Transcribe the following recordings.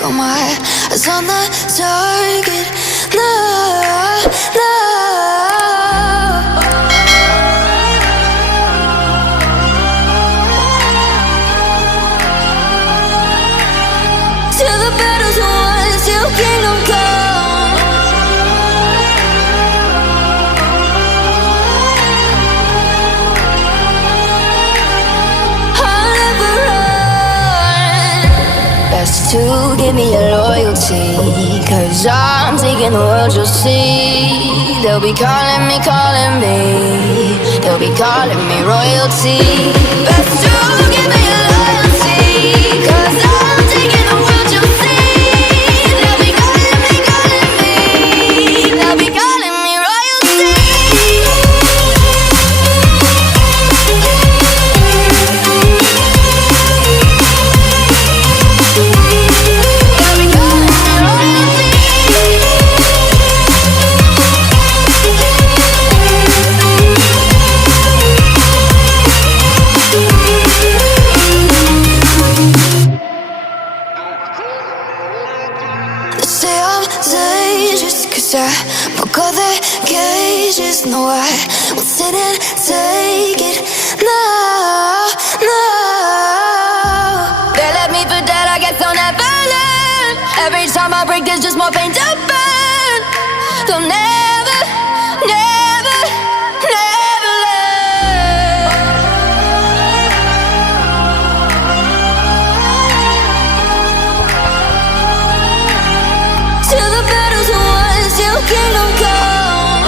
Got my eyes on the target. No, no. Till the battle's won, till kingdom come. I'll never run. Best to give me your loyalty, 'cause I'm taking the world, you'll see. They'll be calling me, they'll be calling me royalty. Best to give me your loyalty, 'cause I'm taking the world, you'll see. They'll be calling me, they'll be calling me royalty. Say I'm dangerous, 'cause I broke all the cages. No, I won't sit and take it. No, no. They left me for dead, I guess I'll never learn. Every time I break, there's just more pain to burn. They'll never, never, never learn. Till the battle's won, till kingdom come.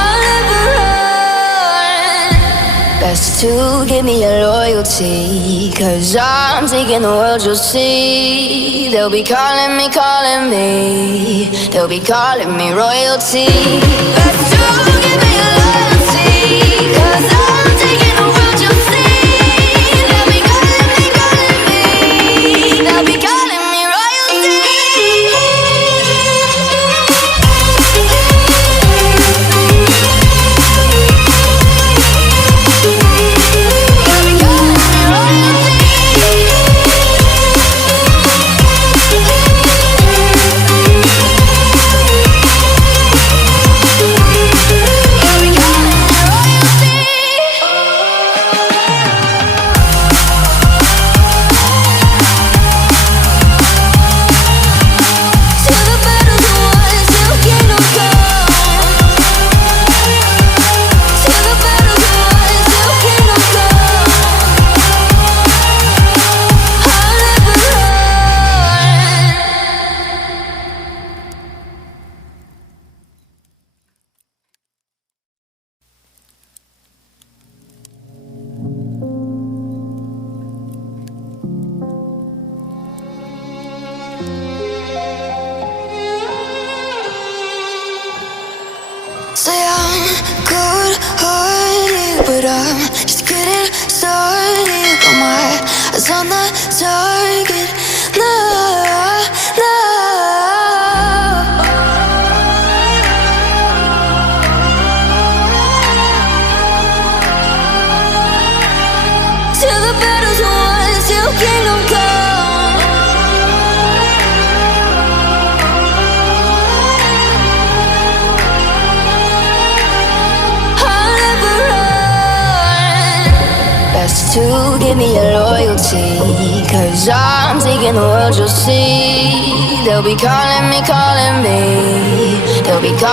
I'll never run. Best to give me your loyalty, 'cause I'm taking the world, you'll see. They'll be calling me, they'll be calling me royalty. Best to give me your loyalty, 'cause I'm taking the world, you'll see. They'll be calling me, they'll be calling me royalty. Say I'm good-hearted, but I'm just getting started. Got my eyes on the target. No, no. Till the battle's won, till kingdom come. I'll never run. Best to give me your loyalty, 'cause I'm taking the world, you'll see. They'll be calling me, they'll be calling